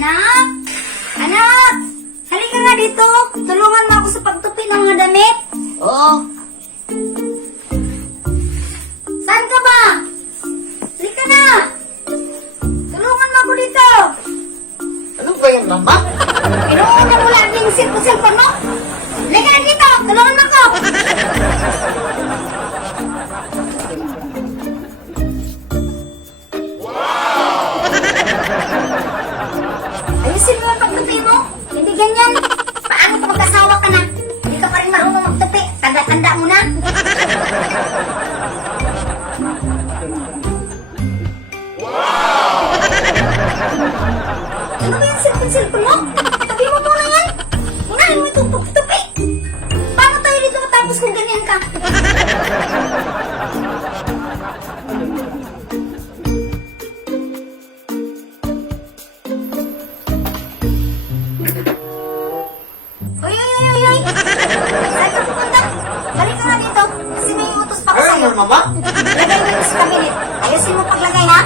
Anak! Anak! Halika nga dito. Tulungan mo ako sa pagtupi ng mga damit. Oo. Saan ka ba? Halika na! Tulungan mo ako dito. Ano ba yan, mama? Inuunan mo lang yung cellphone mo. Halika na dito. Tulungan mo ako. Ayusin mo ang pagtupi mo. Hindi ganyan. Paano kung magkasawa ka na? Hindi ka pa rin marunong magtupi. Tanda-tanda mo na. Ano ba yung cellphone-cellphone mo? Mama? Lagay mo yung sa cabinet. Ayusin mo paglagay, ha?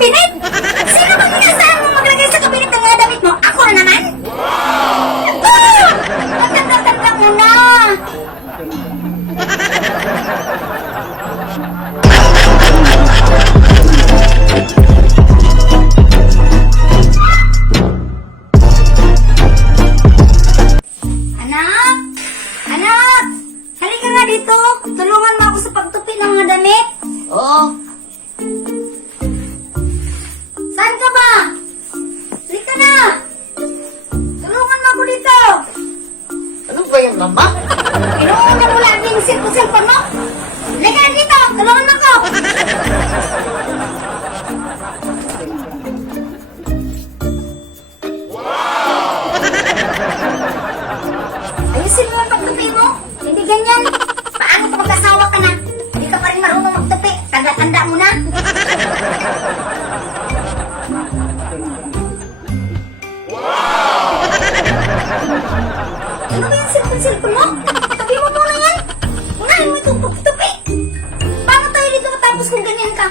Ko Ayusin mo ang pagtupi mo! Hindi ganyan! Paano kung magkasawa ka na? Hindi ka pa rin marunong magtupi! Tanda-tanda mo na! Ano ba yung cellphone-cellphone mo? Tabi mo muna yan! Unahin mo itong pagtupi! Paano tayo dito matapos kung ganyan ka?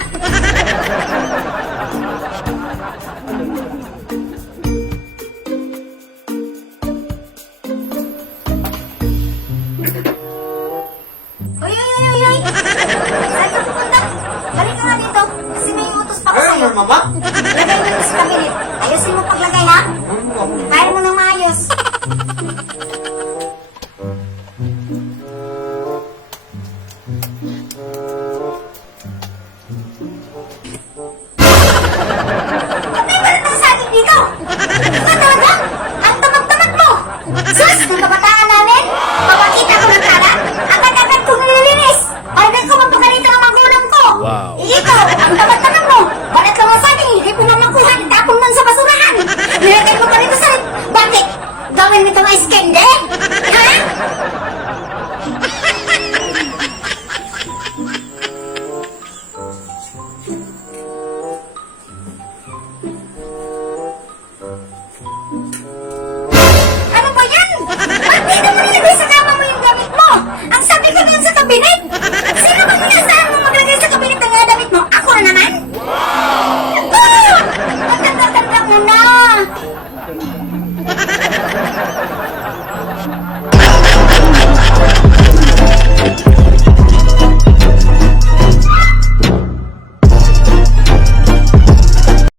Uy, uy, uy, uy, uy! Saan ka pupunta? Balik ka nga dito. Kasi may utos pa ko Ano sa'yo. yan, mama? Lagay mo yung sa cabinet. Ayusin